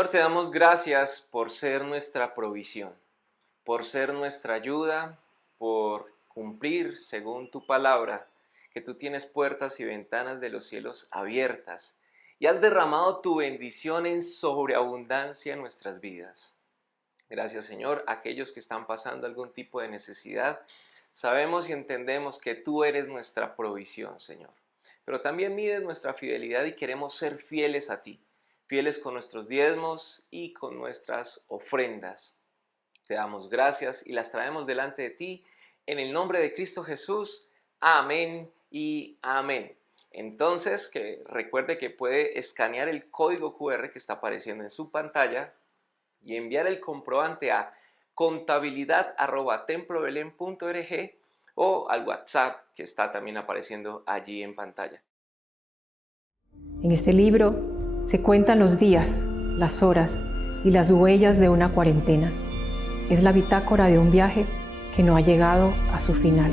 Señor, te damos gracias por ser nuestra provisión, por ser nuestra ayuda, por cumplir según tu palabra, que tú tienes puertas y ventanas de los cielos abiertas y has derramado tu bendición en sobreabundancia en nuestras vidas. Gracias, Señor, a aquellos que están pasando algún tipo de necesidad. Sabemos y entendemos que tú eres nuestra provisión, Señor. Pero también mides nuestra fidelidad y queremos ser fieles a ti, fieles con nuestros diezmos y con nuestras ofrendas. Te damos gracias y las traemos delante de ti en el nombre de Cristo Jesús. Amén y amén. Entonces, que recuerde que puede escanear el código QR que está apareciendo en su pantalla y enviar el comprobante a contabilidad@templobelen.org o al WhatsApp que está también apareciendo allí en pantalla. En este libro se cuentan los días, las horas y las huellas de una cuarentena. Es la bitácora de un viaje que no ha llegado a su final.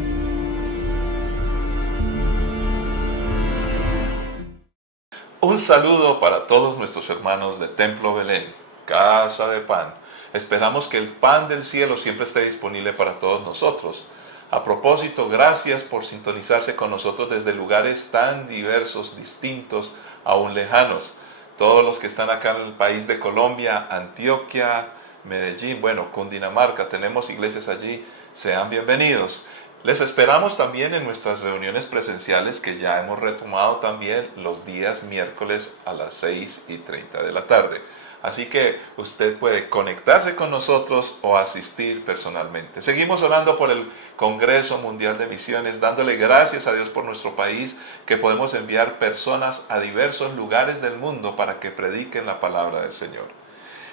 Un saludo para todos nuestros hermanos de Templo Belén, Casa de Pan. Esperamos que el pan del cielo siempre esté disponible para todos nosotros. A propósito, gracias por sintonizarse con nosotros desde lugares tan diversos, distintos, aún lejanos. Todos los que están acá en el país de Colombia, Antioquia, Medellín, Cundinamarca, tenemos iglesias allí, sean bienvenidos. Les esperamos también en nuestras reuniones presenciales que ya hemos retomado también los días miércoles a las 6:30 de la tarde. Así que usted puede conectarse con nosotros o asistir personalmente. Seguimos orando por el Congreso Mundial de Misiones, dándole gracias a Dios por nuestro país, que podemos enviar personas a diversos lugares del mundo para que prediquen la palabra del Señor.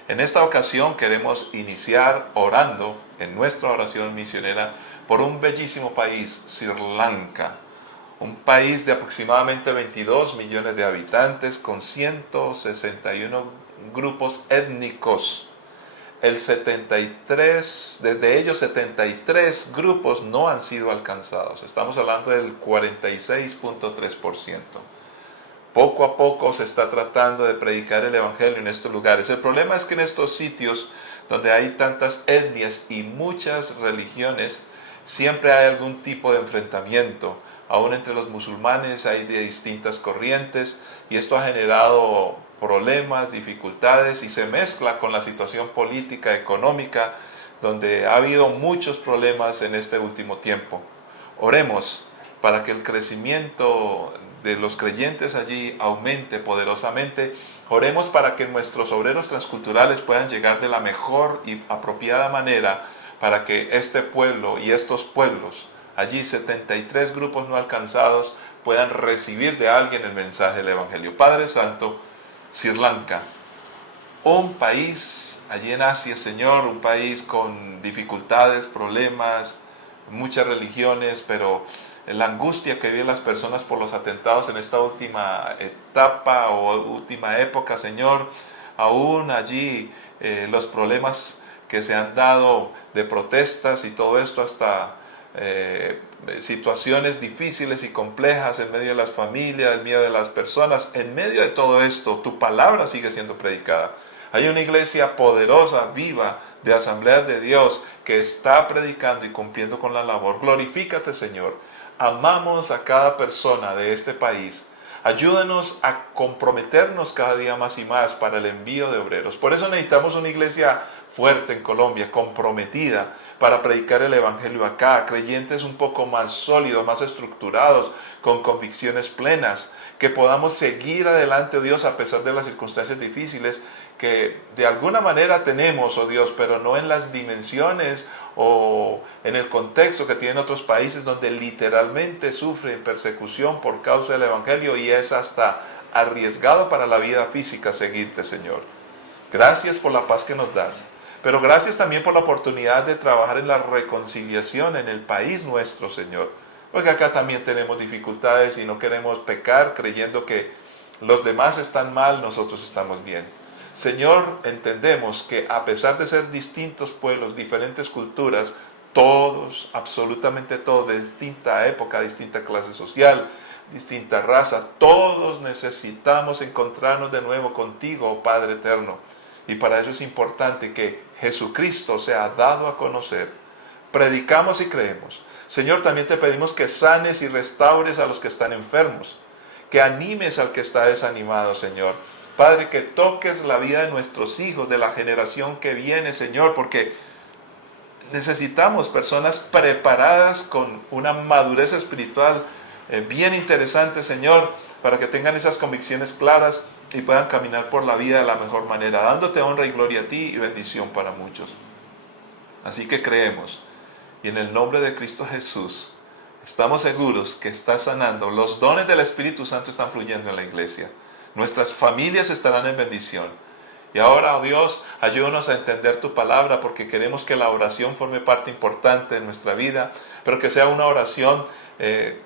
En esta ocasión queremos iniciar orando en nuestra oración misionera por un bellísimo país, Sri Lanka, un país de aproximadamente 22 millones de habitantes con 161 grupos étnicos. Desde ellos 73 grupos no han sido alcanzados. Estamos hablando del 46.3%. Poco a poco se está tratando de predicar el evangelio en estos lugares. El problema es que en estos sitios donde hay tantas etnias y muchas religiones, siempre hay algún tipo de enfrentamiento. Aún entre los musulmanes hay de distintas corrientes y esto ha generado problemas, dificultades y se mezcla con la situación política, económica, donde ha habido muchos problemas en este último tiempo. Oremos para que el crecimiento de los creyentes allí aumente poderosamente. Oremos para que nuestros obreros transculturales puedan llegar de la mejor y apropiada manera para que este pueblo y estos pueblos, allí 73 grupos no alcanzados, puedan recibir de alguien el mensaje del Evangelio. Padre Santo, Sri Lanka, un país allí en Asia, Señor, un país con dificultades, problemas, muchas religiones, pero la angustia que viven las personas por los atentados en esta última etapa o última época, Señor, aún allí los problemas que se han dado de protestas y todo esto hasta situaciones difíciles y complejas en medio de las familias, en medio de las personas. En medio de todo esto, tu palabra sigue siendo predicada. Hay una iglesia poderosa, viva, de Asambleas de Dios que está predicando y cumpliendo con la labor. Glorifícate, Señor. Amamos a cada persona de este país. Ayúdanos a comprometernos cada día más y más para el envío de obreros. Por eso necesitamos una iglesia fuerte en Colombia, comprometida para predicar el evangelio acá. Creyentes un poco más sólidos, más estructurados, con convicciones plenas. Que podamos seguir adelante, oh Dios, a pesar de las circunstancias difíciles que de alguna manera tenemos, oh Dios, pero no en las dimensiones o en el contexto que tienen otros países donde literalmente sufren persecución por causa del evangelio y es hasta arriesgado para la vida física seguirte, Señor. Gracias por la paz que nos das, pero gracias también por la oportunidad de trabajar en la reconciliación en el país nuestro, Señor, porque acá también tenemos dificultades y no queremos pecar creyendo que los demás están mal, nosotros estamos bien. Señor, entendemos que a pesar de ser distintos pueblos, diferentes culturas, todos, absolutamente todos, de distinta época, distinta clase social, distinta raza, todos necesitamos encontrarnos de nuevo contigo, oh Padre eterno. Y para eso es importante que Jesucristo sea dado a conocer. Predicamos y creemos. Señor, también te pedimos que sanes y restaures a los que están enfermos, que animes al que está desanimado, Señor. Padre, que toques la vida de nuestros hijos, de la generación que viene, Señor, porque necesitamos personas preparadas con una madurez espiritual bien interesante, Señor, para que tengan esas convicciones claras y puedan caminar por la vida de la mejor manera, dándote honra y gloria a ti y bendición para muchos. Así que creemos, y en el nombre de Cristo Jesús, estamos seguros que está sanando. Los dones del Espíritu Santo están fluyendo en la iglesia. Nuestras familias estarán en bendición. Y ahora, oh Dios, ayúdanos a entender tu palabra, porque queremos que la oración forme parte importante de nuestra vida, pero que sea una oración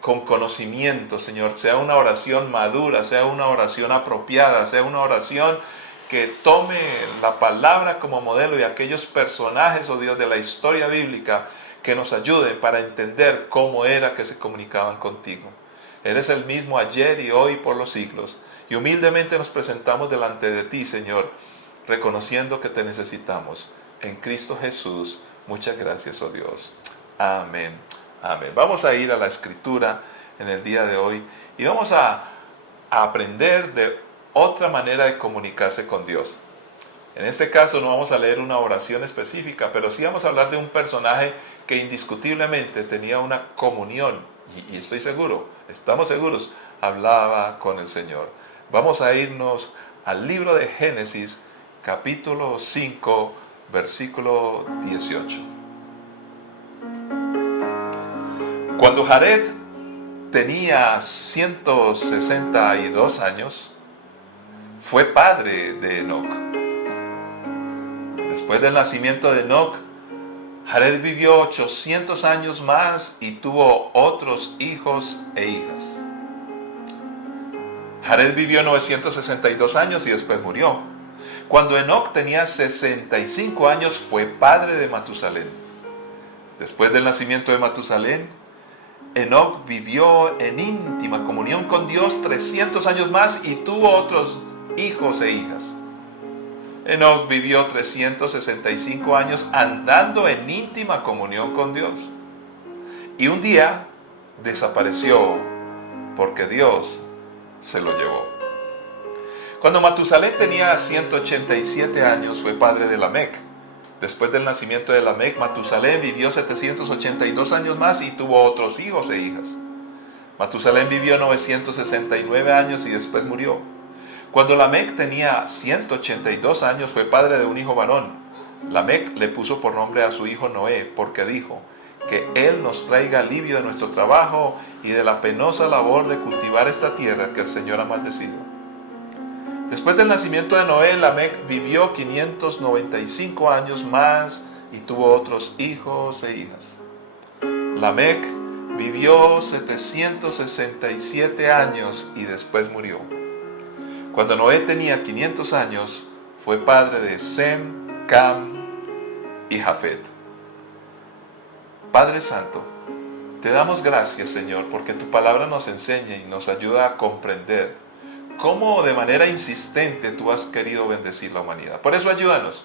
con conocimiento, Señor, sea una oración madura, sea una oración apropiada, sea una oración que tome la palabra como modelo y aquellos personajes, oh Dios, de la historia bíblica que nos ayuden para entender cómo era que se comunicaban contigo. Eres el mismo ayer y hoy por los siglos, y humildemente nos presentamos delante de ti, Señor, reconociendo que te necesitamos. En Cristo Jesús, muchas gracias, oh Dios. Amén. Amén. Vamos a ir a la Escritura en el día de hoy y vamos a aprender de otra manera de comunicarse con Dios. En este caso no vamos a leer una oración específica, pero sí vamos a hablar de un personaje que indiscutiblemente tenía una comunión, y estoy seguro, estamos seguros, hablaba con el Señor. Vamos a irnos al libro de Génesis, capítulo 5, versículo 18. Cuando Jared tenía 162 años, fue padre de Enoc. Después del nacimiento de Enoc, Jared vivió 800 años más y tuvo otros hijos e hijas. Jared vivió 962 años y después murió. Cuando Enoc tenía 65 años, fue padre de Matusalén. Después del nacimiento de Matusalén, Enoc vivió en íntima comunión con Dios 300 años más y tuvo otros hijos e hijas. Enoc vivió 365 años andando en íntima comunión con Dios. Y un día desapareció porque Dios se lo llevó. Cuando Matusalén tenía 187 años, fue padre de Lamec. Después del nacimiento de Lamec, Matusalén vivió 782 años más y tuvo otros hijos e hijas. Matusalén vivió 969 años y después murió. Cuando Lamec tenía 182 años, fue padre de un hijo varón. Lamec le puso por nombre a su hijo Noé, porque dijo: que él nos traiga alivio de nuestro trabajo y de la penosa labor de cultivar esta tierra que el Señor ha maldecido. Después del nacimiento de Noé, Lamec vivió 595 años más y tuvo otros hijos e hijas. Lamec vivió 767 años y después murió. Cuando Noé tenía 500 años, fue padre de Sem, Cam y Jafet. Padre Santo, te damos gracias, Señor, porque tu palabra nos enseña y nos ayuda a comprender cómo de manera insistente tú has querido bendecir la humanidad. Por eso ayúdanos,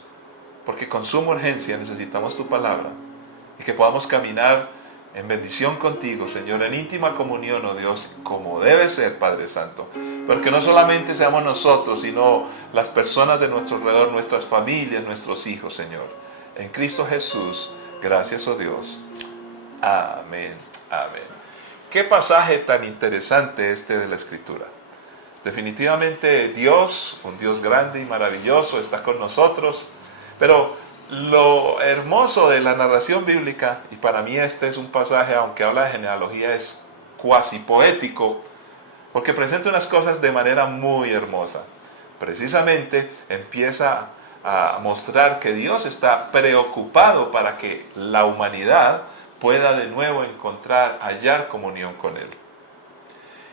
porque con suma urgencia necesitamos tu palabra y que podamos caminar en bendición contigo, Señor, en íntima comunión, oh Dios, como debe ser, Padre Santo. Pero que no solamente seamos nosotros, sino las personas de nuestro alrededor, nuestras familias, nuestros hijos, Señor. En Cristo Jesús, gracias, oh Dios. Amén, amén. Qué pasaje tan interesante este de la Escritura. Definitivamente Dios, un Dios grande y maravilloso, está con nosotros, pero lo hermoso de la narración bíblica, y para mí este es un pasaje, aunque habla de genealogía, es cuasi poético, porque presenta unas cosas de manera muy hermosa. Precisamente empieza a mostrar que Dios está preocupado para que la humanidad pueda de nuevo hallar comunión con Él.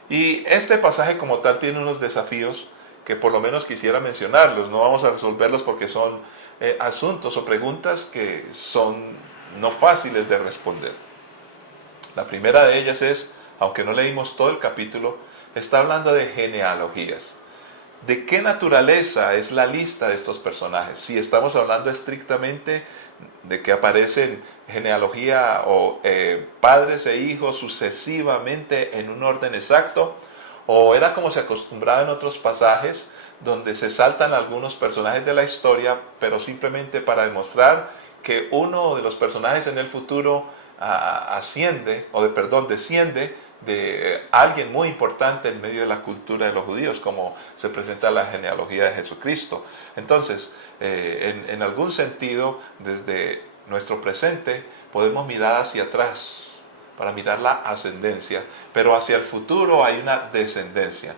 Y este pasaje como tal tiene unos desafíos que por lo menos quisiera mencionarlos. No vamos a resolverlos porque son asuntos o preguntas que son no fáciles de responder. La primera de ellas es, aunque no leímos todo el capítulo, está hablando de genealogías. ¿De qué naturaleza es la lista de estos personajes? Si estamos hablando estrictamente de que aparecen genealogía o padres e hijos sucesivamente en un orden exacto, o era como se acostumbraba en otros pasajes, donde se saltan algunos personajes de la historia, pero simplemente para demostrar que uno de los personajes en el futuro desciende de alguien muy importante en medio de la cultura de los judíos, como se presenta la genealogía de Jesucristo. Entonces, en algún sentido, desde nuestro presente, podemos mirar hacia atrás para mirar la ascendencia, pero hacia el futuro hay una descendencia.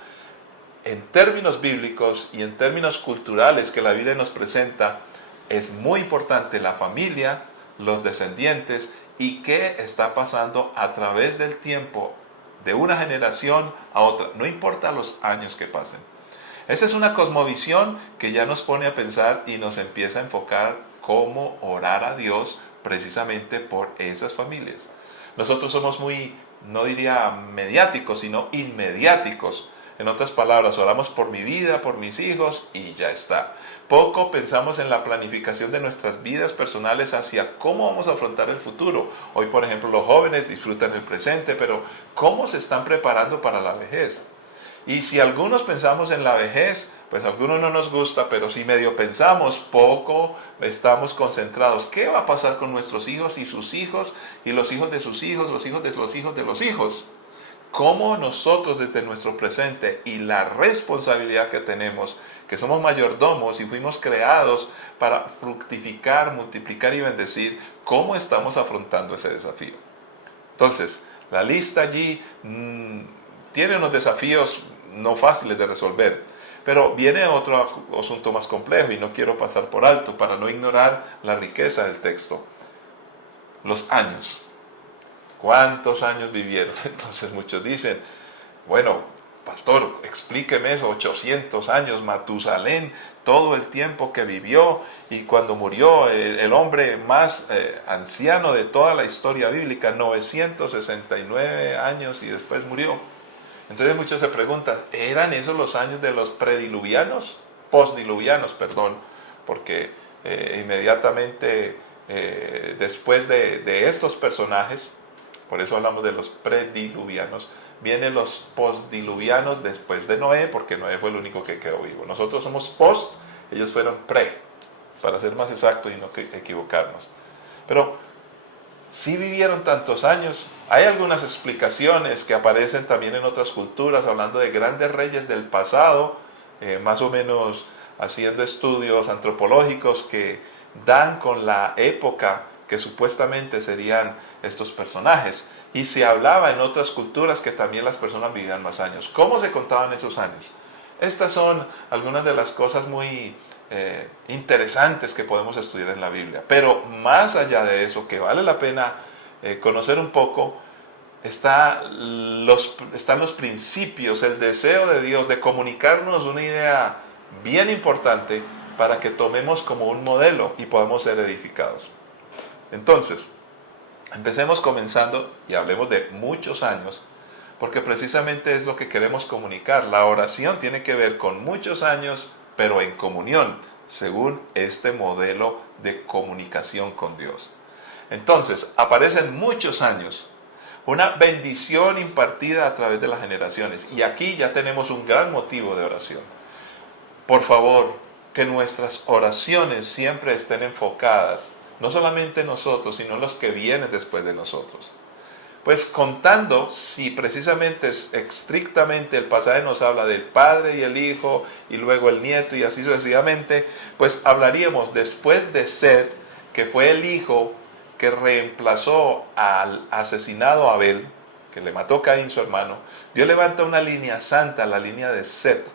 En términos bíblicos y en términos culturales que la Biblia nos presenta, es muy importante la familia, los descendientes y qué está pasando a través del tiempo de una generación a otra, no importa los años que pasen. Esa es una cosmovisión que ya nos pone a pensar y nos empieza a enfocar cómo orar a Dios precisamente por esas familias. Nosotros somos muy, no diría mediáticos, sino inmediáticos. En otras palabras, oramos por mi vida, por mis hijos y ya está. Poco pensamos en la planificación de nuestras vidas personales hacia cómo vamos a afrontar el futuro. Hoy, por ejemplo, los jóvenes disfrutan el presente, pero ¿cómo se están preparando para la vejez? Y si algunos pensamos en la vejez, pues a algunos no nos gusta, pero si medio pensamos, poco estamos concentrados. ¿Qué va a pasar con nuestros hijos y sus hijos y los hijos de sus hijos, los hijos de los hijos de los hijos? Cómo nosotros desde nuestro presente y la responsabilidad que tenemos, que somos mayordomos y fuimos creados para fructificar, multiplicar y bendecir, cómo estamos afrontando ese desafío. Entonces, la lista allí tiene unos desafíos no fáciles de resolver, pero viene otro asunto más complejo y no quiero pasar por alto para no ignorar la riqueza del texto. Los años. ¿Cuántos años vivieron? Entonces muchos dicen, bueno, pastor, explíqueme eso, 800 años, Matusalén, todo el tiempo que vivió y cuando murió el hombre más anciano de toda la historia bíblica, 969 años y después murió. Entonces muchos se preguntan, ¿eran esos los años de los prediluvianos? Postdiluvianos, perdón, porque inmediatamente después de estos personajes, por eso hablamos de los prediluvianos, vienen los postdiluvianos después de Noé, porque Noé fue el único que quedó vivo. Nosotros somos post, ellos fueron pre, para ser más exacto y no equivocarnos. Pero sí vivieron tantos años. Hay algunas explicaciones que aparecen también en otras culturas, hablando de grandes reyes del pasado, más o menos haciendo estudios antropológicos que dan con la época que supuestamente serían estos personajes. Y se hablaba en otras culturas que también las personas vivían más años. ¿Cómo se contaban esos años? Estas son algunas de las cosas muy interesantes que podemos estudiar en la Biblia. Pero más allá de eso, que vale la pena conocer un poco, están los principios, el deseo de Dios de comunicarnos una idea bien importante para que tomemos como un modelo y podamos ser edificados. Entonces, empecemos comenzando y hablemos de muchos años, porque precisamente es lo que queremos comunicar. La oración tiene que ver con muchos años, pero en comunión, según este modelo de comunicación con Dios. Entonces, aparecen muchos años, una bendición impartida a través de las generaciones. Y aquí ya tenemos un gran motivo de oración. Por favor, que nuestras oraciones siempre estén enfocadas no solamente nosotros, sino los que vienen después de nosotros. Pues contando, si precisamente estrictamente el pasaje nos habla del Padre y el Hijo, y luego el Nieto, y así sucesivamente, pues hablaríamos después de Set, que fue el hijo que reemplazó al asesinado Abel, que le mató Caín su hermano. Dios levanta una línea santa, la línea de Set.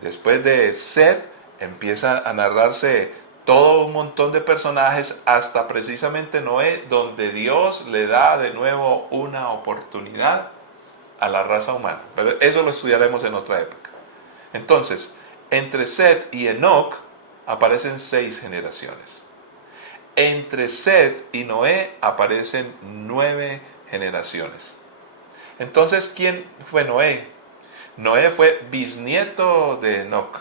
Después de Set empieza a narrarse todo un montón de personajes hasta precisamente Noé, donde Dios le da de nuevo una oportunidad a la raza humana. Pero eso lo estudiaremos en otra época. Entonces, entre Set y Enoc aparecen 6 generaciones. Entre Set y Noé aparecen 9 generaciones. Entonces, ¿quién fue Noé? Noé fue bisnieto de Enoc.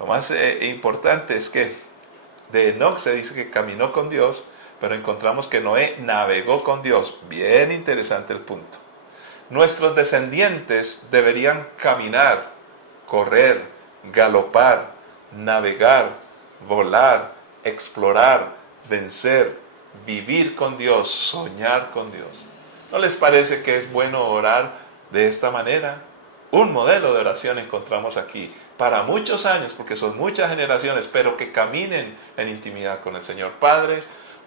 Lo más importante es que de Enoc se dice que caminó con Dios, pero encontramos que Noé navegó con Dios. Bien interesante el punto. Nuestros descendientes deberían caminar, correr, galopar, navegar, volar, explorar, vencer, vivir con Dios, soñar con Dios. ¿No les parece que es bueno orar de esta manera? Un modelo de oración encontramos aquí para muchos años, porque son muchas generaciones, pero que caminen en intimidad con el Señor. Padre,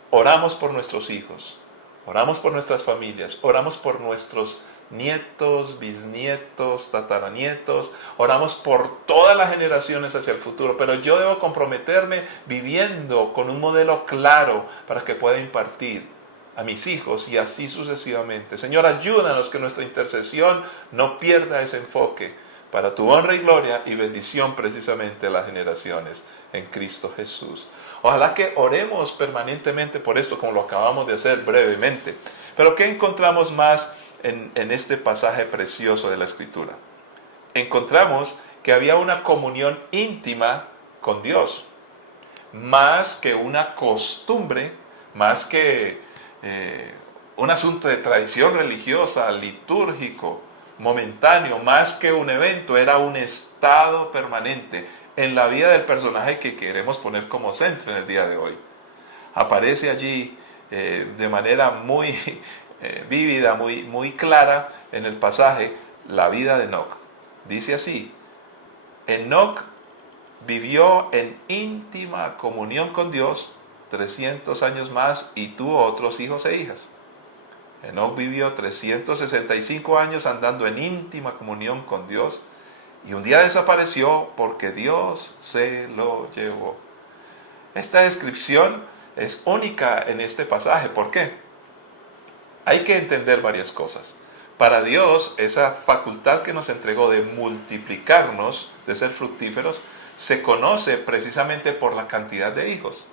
oramos por nuestros hijos, oramos por nuestras familias, oramos por nuestros nietos, bisnietos, tataranietos, oramos por todas las generaciones hacia el futuro, pero yo debo comprometerme viviendo con un modelo claro para que pueda impartir a mis hijos y así sucesivamente. Señor, ayúdanos que nuestra intercesión no pierda ese enfoque para tu honra y gloria y bendición precisamente a las generaciones en Cristo Jesús. Ojalá que oremos permanentemente por esto, como lo acabamos de hacer brevemente. Pero ¿qué encontramos más en este pasaje precioso de la Escritura? Encontramos que había una comunión íntima con Dios, más que una costumbre, más que un asunto de tradición religiosa, litúrgico, momentáneo, más que un evento, era un estado permanente en la vida del personaje que queremos poner como centro en el día de hoy. Aparece allí de manera muy vívida, muy clara en el pasaje, la vida de Enoc. Dice así: Enoc vivió en íntima comunión con Dios 300 años más y tuvo otros hijos e hijas. Enoc vivió 365 años andando en íntima comunión con Dios y un día desapareció porque Dios se lo llevó. Esta descripción es única en este pasaje. ¿Por qué? Hay que entender varias cosas. Para Dios, esa facultad que nos entregó de multiplicarnos, de ser fructíferos, se conoce precisamente por la cantidad de hijos.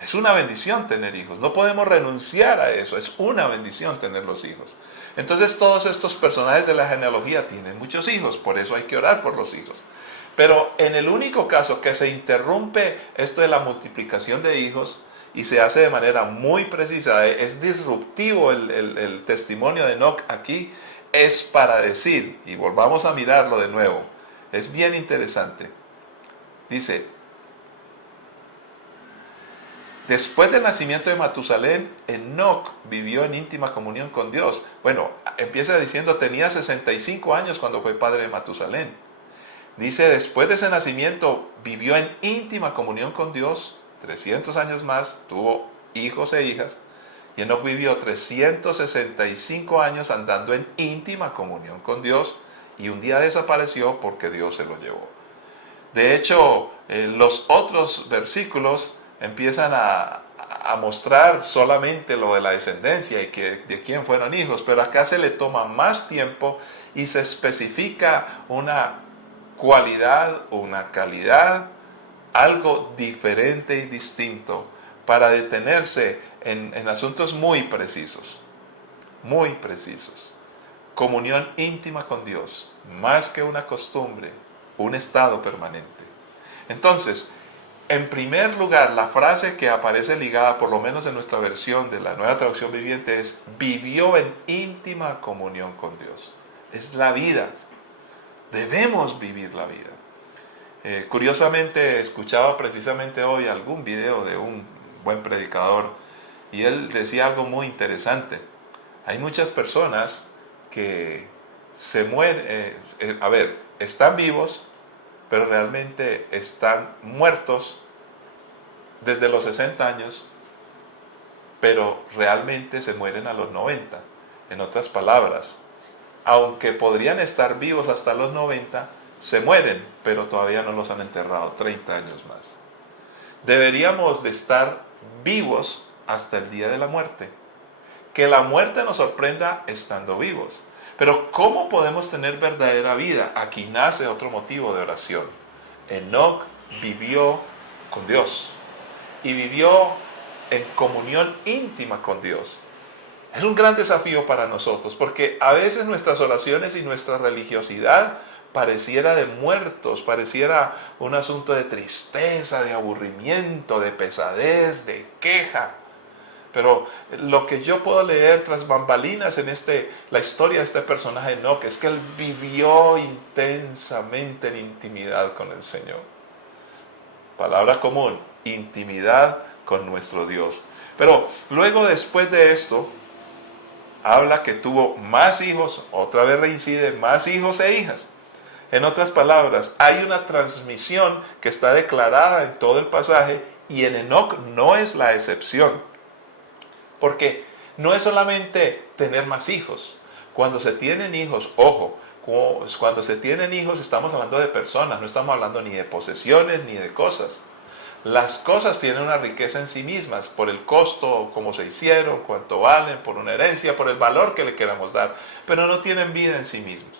Es una bendición tener hijos, no podemos renunciar a eso, es una bendición tener los hijos. Entonces todos estos personajes de la genealogía tienen muchos hijos, por eso hay que orar por los hijos. Pero en el único caso que se interrumpe esto de la multiplicación de hijos y se hace de manera muy precisa, es disruptivo el testimonio de Enoc aquí, es para decir, y volvamos a mirarlo de nuevo, es bien interesante. Dice: después del nacimiento de Matusalén, Enoc vivió en íntima comunión con Dios. Bueno, empieza diciendo tenía 65 años cuando fue padre de Matusalén. Dice, después de ese nacimiento vivió en íntima comunión con Dios, 300 años más, tuvo hijos e hijas. Y Enoc vivió 365 años andando en íntima comunión con Dios y un día desapareció porque Dios se lo llevó. De hecho, los otros versículos empiezan a mostrar solamente lo de la descendencia y de quién fueron hijos, pero acá se le toma más tiempo y se especifica una cualidad, una calidad, algo diferente y distinto para detenerse en asuntos muy precisos, muy precisos. Comunión íntima con Dios, más que una costumbre, un estado permanente. Entonces, en primer lugar, la frase que aparece ligada, por lo menos en nuestra versión de la Nueva Traducción Viviente, es vivió en íntima comunión con Dios. Es la vida. Debemos vivir la vida. Curiosamente, escuchaba precisamente hoy algún video de un buen predicador y él decía algo muy interesante. Hay muchas personas que se mueren, están vivos, pero realmente están muertos desde los 60 años, pero realmente se mueren a los 90. En otras palabras, aunque podrían estar vivos hasta los 90, se mueren, pero todavía no los han enterrado 30 años más. Deberíamos de estar vivos hasta el día de la muerte. Que la muerte nos sorprenda estando vivos. Pero ¿cómo podemos tener verdadera vida? Aquí nace otro motivo de oración. Enoc vivió con Dios y vivió en comunión íntima con Dios. Es un gran desafío para nosotros, porque a veces nuestras oraciones y nuestra religiosidad pareciera de muertos, pareciera un asunto de tristeza, de aburrimiento, de pesadez, de queja. Pero lo que yo puedo leer tras bambalinas en la historia de este personaje Enoc es que él vivió intensamente en intimidad con el Señor. Palabra común, intimidad con nuestro Dios. Pero luego, después de esto, habla que tuvo más hijos, otra vez reincide, más hijos e hijas. En otras palabras, hay una transmisión que está declarada en todo el pasaje y en Enoc no es la excepción. Porque no es solamente tener más hijos. Cuando se tienen hijos, ojo, cuando se tienen hijos estamos hablando de personas, no estamos hablando ni de posesiones ni de cosas. Las cosas tienen una riqueza en sí mismas, por el costo, cómo se hicieron, cuánto valen, por una herencia, por el valor que le queramos dar, pero no tienen vida en sí mismas.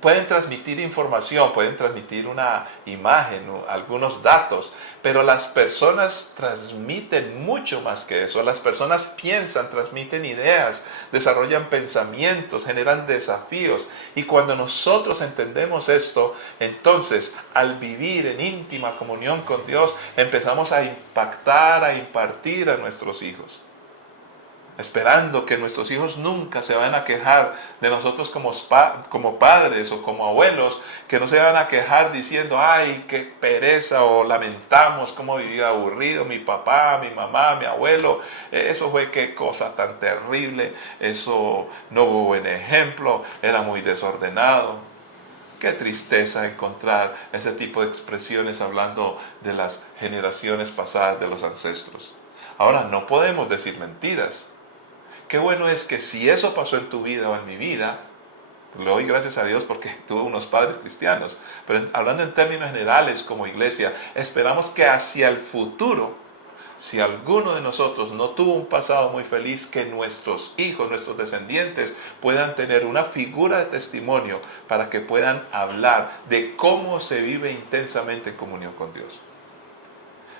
Pueden transmitir información, pueden transmitir una imagen, algunos datos, pero las personas transmiten mucho más que eso. Las personas piensan, transmiten ideas, desarrollan pensamientos, generan desafíos. Y cuando nosotros entendemos esto, entonces al vivir en íntima comunión con Dios, empezamos a impactar, a impartir a nuestros hijos. Esperando que nuestros hijos nunca se vayan a quejar de nosotros como padres o como abuelos, que no se van a quejar diciendo, ay, qué pereza, o lamentamos cómo vivía aburrido mi papá, mi mamá, mi abuelo, eso fue qué cosa tan terrible, eso no hubo buen ejemplo, era muy desordenado. Qué tristeza encontrar ese tipo de expresiones hablando de las generaciones pasadas de los ancestros. Ahora, no podemos decir mentiras. Qué bueno es que si eso pasó en tu vida o en mi vida, le doy gracias a Dios porque tuve unos padres cristianos, pero hablando en términos generales como iglesia, esperamos que hacia el futuro, si alguno de nosotros no tuvo un pasado muy feliz, que nuestros hijos, nuestros descendientes puedan tener una figura de testimonio para que puedan hablar de cómo se vive intensamente en comunión con Dios.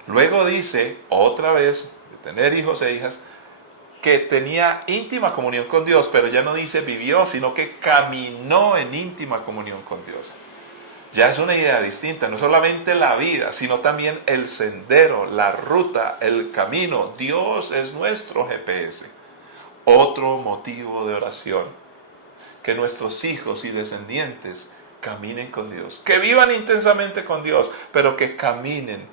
Luego dice, otra vez, de tener hijos e hijas, que tenía íntima comunión con Dios, pero ya no dice vivió, sino que caminó en íntima comunión con Dios. Ya es una idea distinta, no solamente la vida, sino también el sendero, la ruta, el camino. Dios es nuestro GPS. Otro motivo de oración, que nuestros hijos y descendientes caminen con Dios, que vivan intensamente con Dios, pero que caminen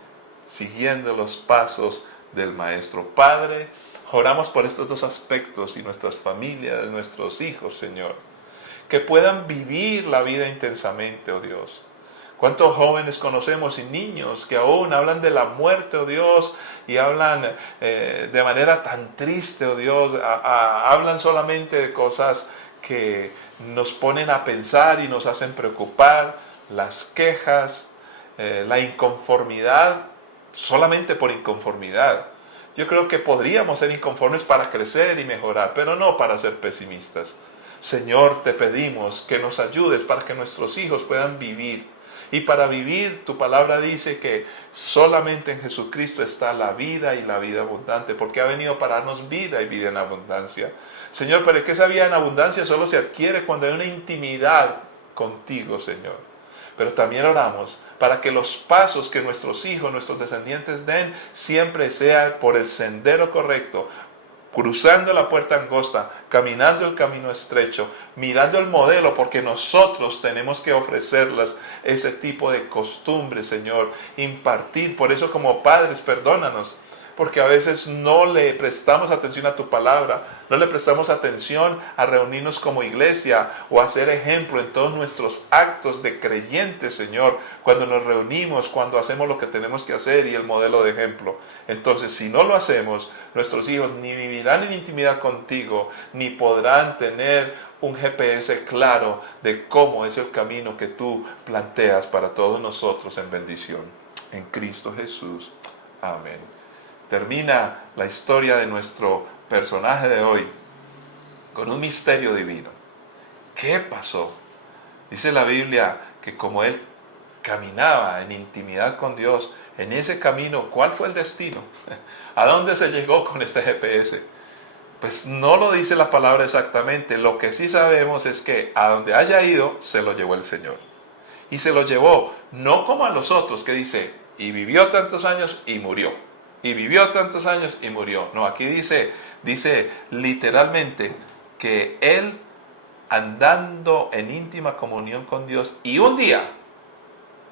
siguiendo los pasos del Maestro. Padre, oramos por estos dos aspectos y nuestras familias, nuestros hijos, Señor, que puedan vivir la vida intensamente, oh Dios. ¿Cuántos jóvenes conocemos y niños que aún hablan de la muerte, oh Dios, y hablan de manera tan triste, oh Dios, hablan solamente de cosas que nos ponen a pensar y nos hacen preocupar, las quejas, la inconformidad, solamente por inconformidad? Yo creo que podríamos ser inconformes para crecer y mejorar, pero no para ser pesimistas. Señor, te pedimos que nos ayudes para que nuestros hijos puedan vivir. Y para vivir, tu palabra dice que solamente en Jesucristo está la vida y la vida abundante, porque ha venido para darnos vida y vida en abundancia. Señor, pero es que esa vida en abundancia solo se adquiere cuando hay una intimidad contigo, Señor. Pero también oramos para que los pasos que nuestros hijos, nuestros descendientes den, siempre sean por el sendero correcto, cruzando la puerta angosta, caminando el camino estrecho, mirando el modelo, porque nosotros tenemos que ofrecerles ese tipo de costumbres, Señor, impartir. Por eso como padres, perdónanos, porque a veces no le prestamos atención a tu palabra, no le prestamos atención a reunirnos como iglesia o a ser ejemplo en todos nuestros actos de creyentes, Señor, cuando nos reunimos, cuando hacemos lo que tenemos que hacer y el modelo de ejemplo. Entonces, si no lo hacemos, nuestros hijos ni vivirán en intimidad contigo, ni podrán tener un GPS claro de cómo es el camino que tú planteas para todos nosotros en bendición. En Cristo Jesús. Amén. Termina la historia de nuestro personaje de hoy con un misterio divino. ¿Qué pasó? Dice la Biblia que como él caminaba en intimidad con Dios, en ese camino, ¿cuál fue el destino? ¿A dónde se llegó con este GPS? Pues no lo dice la palabra exactamente. Lo que sí sabemos es que a donde haya ido, se lo llevó el Señor. Y se lo llevó, no como a los otros, que dice, y vivió tantos años y murió. Y vivió tantos años y murió. No, aquí dice literalmente que Él, andando en íntima comunión con Dios, y un día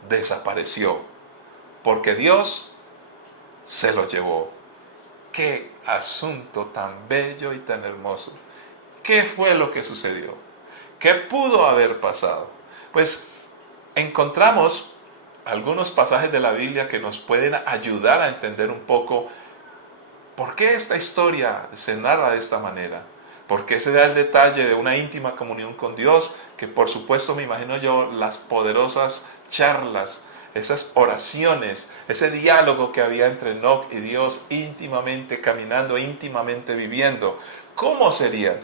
desapareció, porque Dios se lo llevó. ¡Qué asunto tan bello y tan hermoso! ¿Qué fue lo que sucedió? ¿Qué pudo haber pasado? Pues encontramos algunos pasajes de la Biblia que nos pueden ayudar a entender un poco por qué esta historia se narra de esta manera. ¿Por qué se da el detalle de una íntima comunión con Dios? Que por supuesto me imagino yo las poderosas charlas, esas oraciones, ese diálogo que había entre Enoc y Dios, íntimamente caminando, íntimamente viviendo. ¿Cómo serían?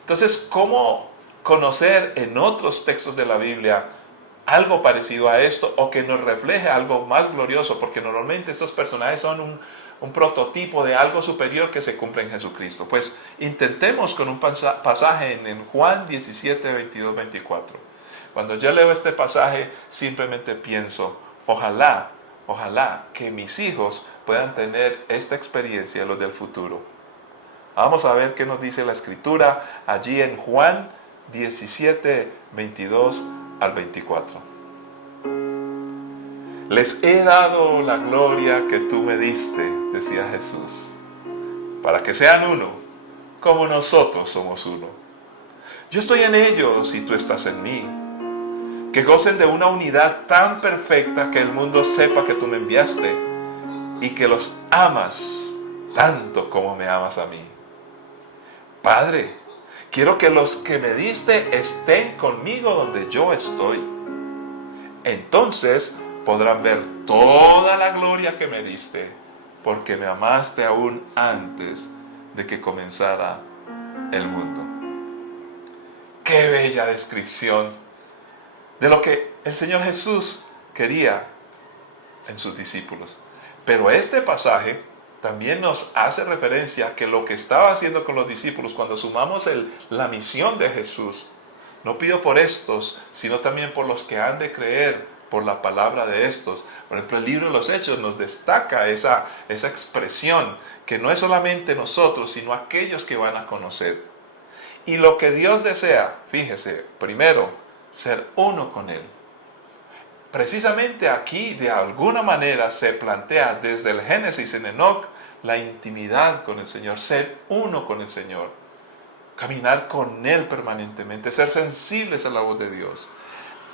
Entonces, ¿cómo conocer en otros textos de la Biblia algo parecido a esto o que nos refleje algo más glorioso? Porque normalmente estos personajes son un prototipo de algo superior que se cumple en Jesucristo. Pues intentemos con un pasaje en Juan 17, 22, 24. Cuando yo leo este pasaje, simplemente pienso, ojalá que mis hijos puedan tener esta experiencia, los del futuro. Vamos a ver qué nos dice la Escritura allí en Juan 17, 22 al 24. Les he dado la gloria que tú me diste, decía Jesús, para que sean uno, como nosotros somos uno. Yo estoy en ellos y tú estás en mí. Que gocen de una unidad tan perfecta que el mundo sepa que tú me enviaste y que los amas tanto como me amas a mí. Padre, quiero que los que me diste estén conmigo donde yo estoy. Entonces podrán ver toda la gloria que me diste, porque me amaste aún antes de que comenzara el mundo. ¡Qué bella descripción de lo que el Señor Jesús quería en sus discípulos! Pero este pasaje también nos hace referencia a que lo que estaba haciendo con los discípulos, cuando sumamos la misión de Jesús, no pido por estos, sino también por los que han de creer por la palabra de estos. Por ejemplo, el libro de los Hechos nos destaca esa expresión, que no es solamente nosotros, sino aquellos que van a conocer. Y lo que Dios desea, fíjese, primero, ser uno con Él. Precisamente aquí, de alguna manera, se plantea desde el Génesis en Enoc la intimidad con el Señor, ser uno con el Señor, caminar con Él permanentemente, ser sensibles a la voz de Dios.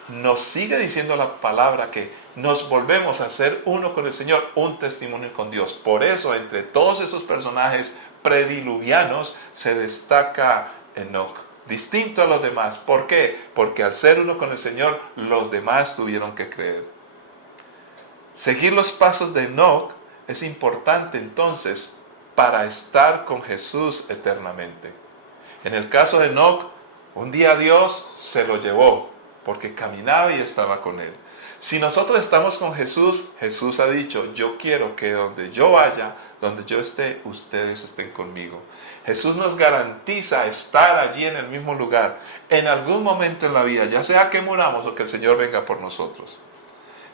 Nos sigue diciendo la palabra que nos volvemos a ser uno con el Señor, un testimonio con Dios. Por eso, entre todos esos personajes prediluvianos, se destaca Enoc, distinto a los demás. ¿Por qué? Porque al ser uno con el Señor, los demás tuvieron que creer. Seguir los pasos de Enoc es importante entonces para estar con Jesús eternamente. En el caso de Enoc, un día Dios se lo llevó porque caminaba y estaba con Él. Si nosotros estamos con Jesús, Jesús ha dicho, yo quiero que donde yo vaya, donde yo esté, ustedes estén conmigo. Jesús nos garantiza estar allí en el mismo lugar, en algún momento en la vida, ya sea que muramos o que el Señor venga por nosotros.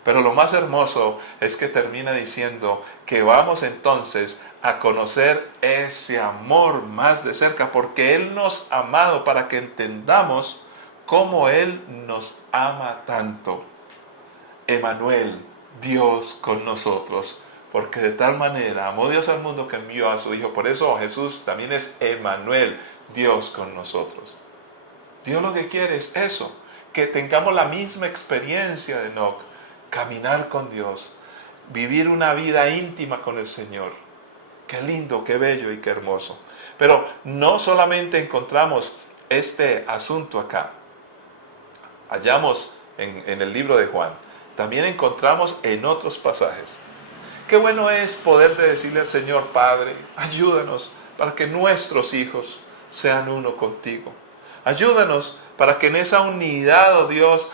Pero lo más hermoso es que termina diciendo que vamos entonces a conocer ese amor más de cerca, porque Él nos ha amado para que entendamos cómo Él nos ama tanto. Emmanuel, Dios con nosotros, porque de tal manera amó Dios al mundo que envió a su Hijo. Por eso Jesús también es Emmanuel, Dios con nosotros. Dios lo que quiere es eso, que tengamos la misma experiencia de Enoc, caminar con Dios, vivir una vida íntima con el Señor. Qué lindo, qué bello y qué hermoso. Pero no solamente encontramos este asunto acá. Hallamos en el libro de Juan, también encontramos en otros pasajes. Qué bueno es poder decirle al Señor, Padre, ayúdanos para que nuestros hijos sean uno contigo. Ayúdanos para que en esa unidad, oh Dios,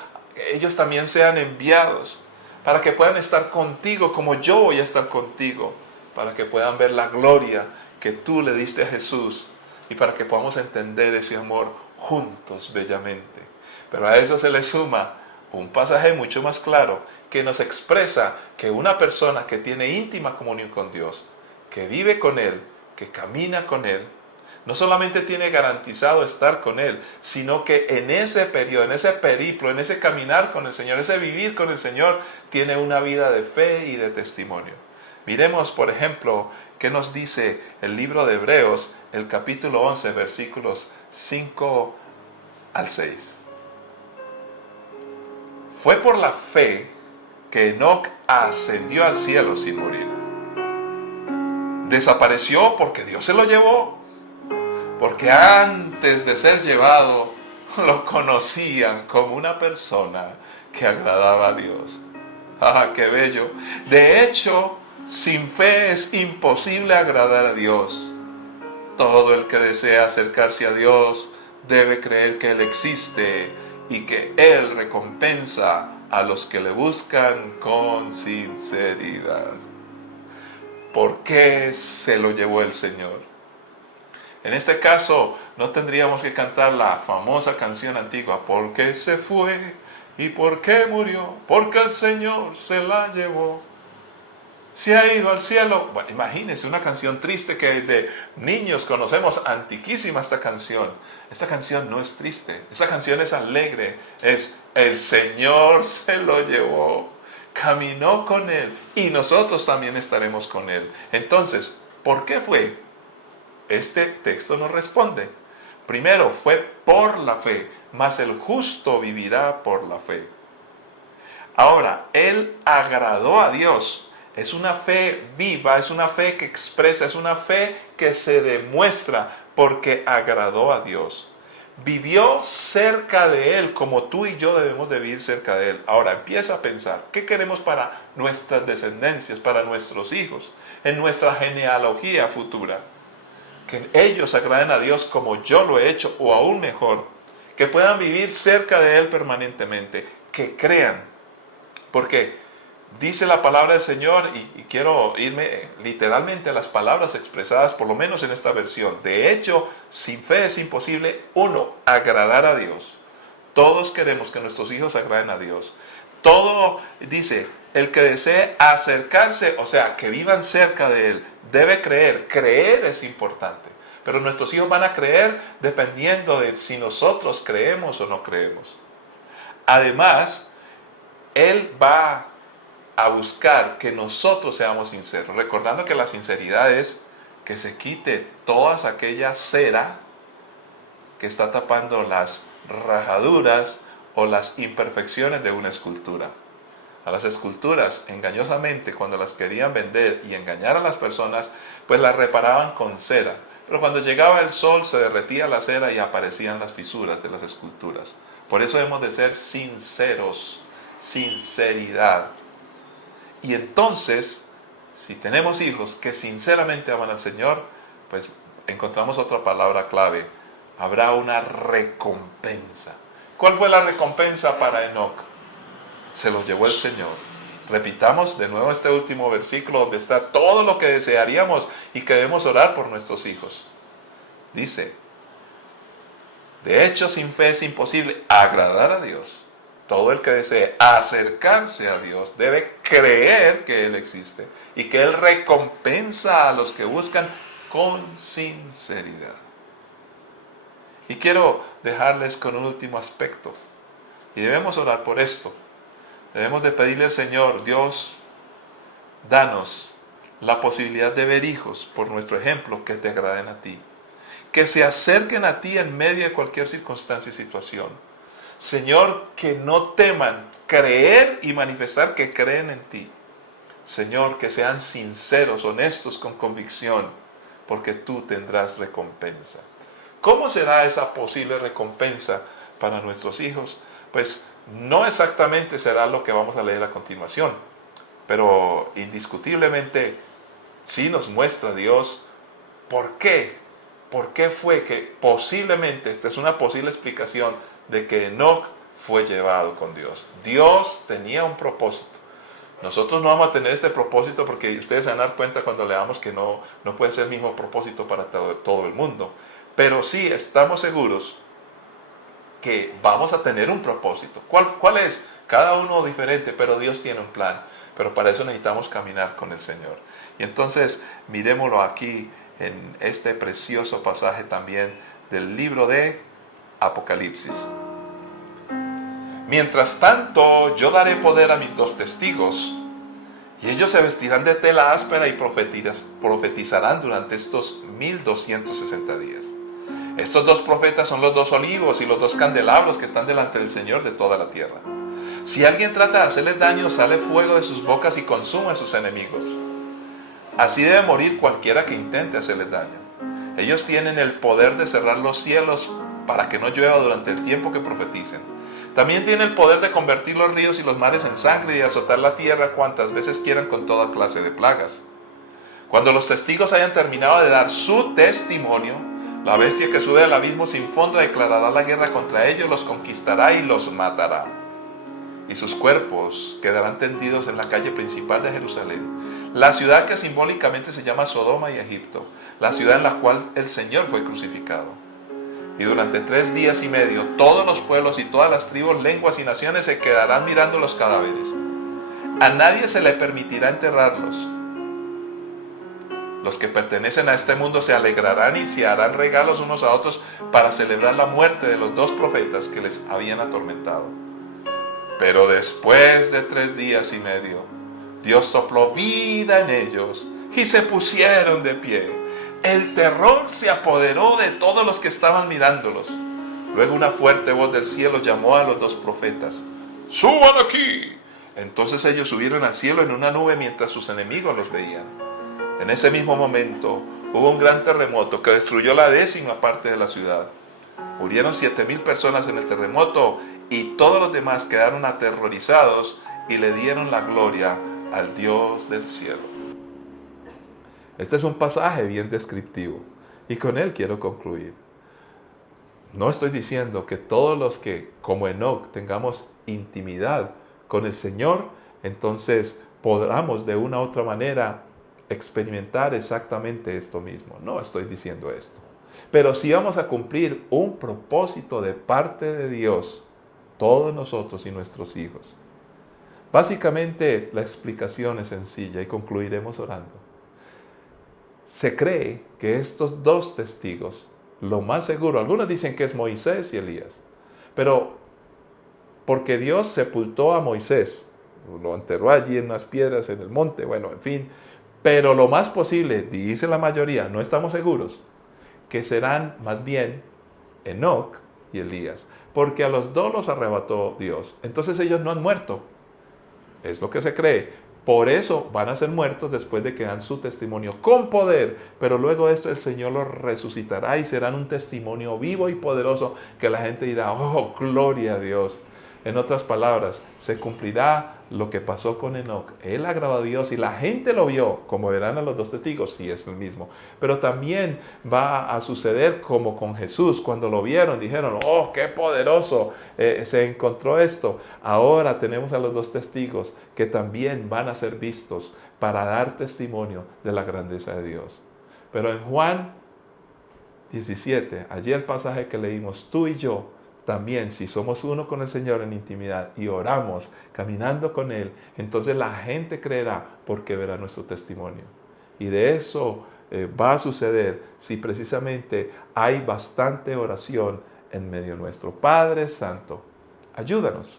ellos también sean enviados, para que puedan estar contigo como yo voy a estar contigo, para que puedan ver la gloria que tú le diste a Jesús y para que podamos entender ese amor juntos bellamente. Pero a eso se le suma un pasaje mucho más claro que nos expresa que una persona que tiene íntima comunión con Dios, que vive con Él, que camina con Él, no solamente tiene garantizado estar con Él, sino que en ese periodo, en ese periplo, en ese caminar con el Señor, ese vivir con el Señor, tiene una vida de fe y de testimonio. Miremos, por ejemplo, qué nos dice el libro de Hebreos, el capítulo 11, versículos 5 al 6. Fue por la fe que Enoc ascendió al cielo sin morir. Desapareció porque Dios se lo llevó. Porque antes de ser llevado, lo conocían como una persona que agradaba a Dios. ¡Ah, qué bello! De hecho, sin fe es imposible agradar a Dios. Todo el que desea acercarse a Dios debe creer que Él existe y que Él recompensa a los que le buscan con sinceridad. ¿Por qué se lo llevó el Señor? En este caso, no tendríamos que cantar la famosa canción antigua, ¿por qué se fue y por qué murió? Porque el Señor se la llevó. Se ha ido al cielo. Bueno, imagínense una canción triste que desde niños conocemos, antiquísima esta canción. Esta canción no es triste, esta canción es alegre, es el Señor se lo llevó, caminó con Él y nosotros también estaremos con Él. Entonces, ¿por qué fue? Este texto nos responde. Primero, fue por la fe, mas el justo vivirá por la fe. Ahora, Él agradó a Dios. Es una fe viva, es una fe que expresa, es una fe que se demuestra porque agradó a Dios. Vivió cerca de Él como tú y yo debemos de vivir cerca de Él. Ahora empieza a pensar, ¿qué queremos para nuestras descendencias, para nuestros hijos, en nuestra genealogía futura? Que ellos agraden a Dios como yo lo he hecho o aún mejor, que puedan vivir cerca de Él permanentemente, que crean, porque dice la palabra del Señor, y quiero irme literalmente a las palabras expresadas por lo menos en esta versión. De hecho, sin fe es imposible, uno, agradar a Dios. Todos queremos que nuestros hijos agraden a Dios. Todo, dice, el que desee acercarse, o sea, que vivan cerca de Él, debe creer. Creer es importante. Pero nuestros hijos van a creer dependiendo de si nosotros creemos o no creemos. Además, Él va a buscar que nosotros seamos sinceros. Recordando que la sinceridad es que se quite toda aquella cera que está tapando las rajaduras o las imperfecciones de una escultura. A las esculturas, engañosamente, cuando las querían vender y engañar a las personas, pues las reparaban con cera. Pero cuando llegaba el sol se derretía la cera y aparecían las fisuras de las esculturas. Por eso hemos de ser sinceros, sinceridad. Y entonces, si tenemos hijos que sinceramente aman al Señor, pues encontramos otra palabra clave. Habrá una recompensa. ¿Cuál fue la recompensa para Enoc? Se lo llevó el Señor. Repitamos de nuevo este último versículo donde está todo lo que desearíamos y que debemos orar por nuestros hijos. Dice, de hecho sin fe es imposible agradar a Dios. Todo el que desee acercarse a Dios debe creer que Él existe y que Él recompensa a los que buscan con sinceridad. Y quiero dejarles con un último aspecto. Y debemos orar por esto. Debemos de pedirle al Señor, Dios, danos la posibilidad de ver hijos por nuestro ejemplo que te agraden a ti. Que se acerquen a ti en medio de cualquier circunstancia y situación. Señor, que no teman creer y manifestar que creen en ti. Señor, que sean sinceros, honestos, con convicción, porque tú tendrás recompensa. ¿Cómo será esa posible recompensa para nuestros hijos? Pues no exactamente será lo que vamos a leer a continuación, pero indiscutiblemente sí nos muestra Dios por qué. ¿Por qué fue que posiblemente, esta es una posible explicación de que Enoc fue llevado con Dios? Dios tenía un propósito. Nosotros no vamos a tener este propósito porque ustedes se van a dar cuenta cuando leamos que no puede ser el mismo propósito para todo el mundo. pero sí estamos seguros que vamos a tener un propósito. ¿Cuál es? Cada uno diferente, pero Dios tiene un plan. Pero para eso necesitamos caminar con el Señor. Y entonces miremoslo aquí en este precioso pasaje también del libro de Apocalipsis. Mientras tanto, yo daré poder a mis 2 testigos, y ellos se vestirán de tela áspera y profetizarán durante estos 1260 días. Estos 2 profetas son los 2 olivos y los 2 candelabros que están delante del Señor de toda la tierra. Si alguien trata de hacerles daño, sale fuego de sus bocas y consume a sus enemigos. Así debe morir cualquiera que intente hacerles daño. Ellos tienen el poder de cerrar los cielos para que no llueva durante el tiempo que profeticen. También tienen el poder de convertir los ríos y los mares en sangre y de azotar la tierra cuantas veces quieran con toda clase de plagas. Cuando los testigos hayan terminado de dar su testimonio, la bestia que sube del abismo sin fondo declarará la guerra contra ellos, los conquistará y los matará. Y sus cuerpos quedarán tendidos en la calle principal de Jerusalén, la ciudad que simbólicamente se llama Sodoma y Egipto, la ciudad en la cual el Señor fue crucificado. Y durante 3 días y medio, todos los pueblos y todas las tribus, lenguas y naciones se quedarán mirando los cadáveres. A nadie se le permitirá enterrarlos. Los que pertenecen a este mundo se alegrarán y se harán regalos unos a otros para celebrar la muerte de los 2 profetas que les habían atormentado. Pero después de 3 días y medio, Dios sopló vida en ellos y se pusieron de pie. El terror se apoderó de todos los que estaban mirándolos. Luego una fuerte voz del cielo llamó a los 2 profetas. ¡Suban aquí! Entonces ellos subieron al cielo en una nube mientras sus enemigos los veían. En ese mismo momento hubo un gran terremoto que destruyó la 10ª parte de la ciudad. Murieron 7,000 personas en el terremoto y todos los demás quedaron aterrorizados y le dieron la gloria al Dios del cielo. Este es un pasaje bien descriptivo y con él quiero concluir. No estoy diciendo que todos los que, como Enoc, tengamos intimidad con el Señor, entonces podamos de una u otra manera experimentar exactamente esto mismo. No estoy diciendo esto. Pero sí vamos a cumplir un propósito de parte de Dios, todos nosotros y nuestros hijos. Básicamente la explicación es sencilla y concluiremos orando. Se cree que estos 2 testigos, lo más seguro, algunos dicen que es Moisés y Elías, pero porque Dios sepultó a Moisés, lo enterró allí en unas piedras en el monte, bueno, en fin, pero lo más posible, dice la mayoría, no estamos seguros, que serán más bien Enoc y Elías, porque a los 2 los arrebató Dios, entonces ellos no han muerto, es lo que se cree. Por eso van a ser muertos después de que dan su testimonio con poder, pero luego de esto el Señor los resucitará y serán un testimonio vivo y poderoso que la gente dirá, oh, gloria a Dios. En otras palabras, se cumplirá lo que pasó con Enoc. Él agradó a Dios y la gente lo vio, como verán a los 2 testigos, sí es el mismo. Pero también va a suceder como con Jesús, cuando lo vieron, dijeron, oh, qué poderoso, se encontró esto. Ahora tenemos a los 2 testigos que también van a ser vistos para dar testimonio de la grandeza de Dios. Pero en Juan 17, allí el pasaje que leímos, tú y yo, también, si somos uno con el Señor en intimidad y oramos caminando con Él, entonces la gente creerá porque verá nuestro testimonio. Y de eso va a suceder si precisamente hay bastante oración en medio nuestro. Padre Santo, ayúdanos.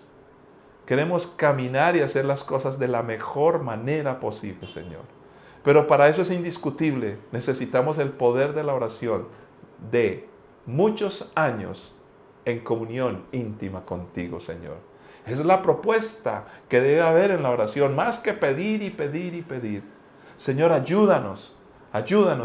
Queremos caminar y hacer las cosas de la mejor manera posible, Señor. Pero para eso es indiscutible. Necesitamos el poder de la oración de muchos años en comunión íntima contigo, Señor. Es la propuesta que debe haber en la oración, más que pedir y pedir y pedir. Señor, ayúdanos,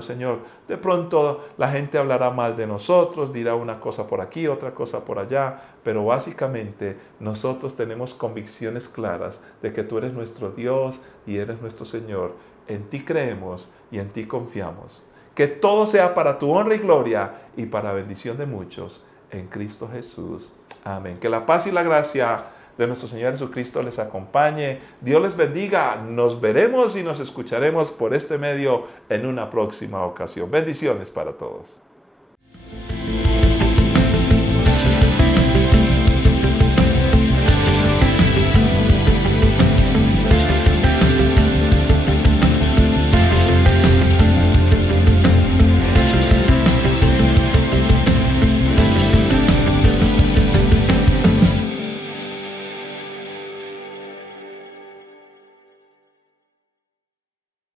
Señor. De pronto la gente hablará mal de nosotros, dirá una cosa por aquí, otra cosa por allá, pero básicamente nosotros tenemos convicciones claras de que tú eres nuestro Dios y eres nuestro Señor. En ti creemos y en ti confiamos. Que todo sea para tu honra y gloria y para bendición de muchos. En Cristo Jesús. Amén. Que la paz y la gracia de nuestro Señor Jesucristo les acompañe. Dios les bendiga. Nos veremos y nos escucharemos por este medio en una próxima ocasión. Bendiciones para todos.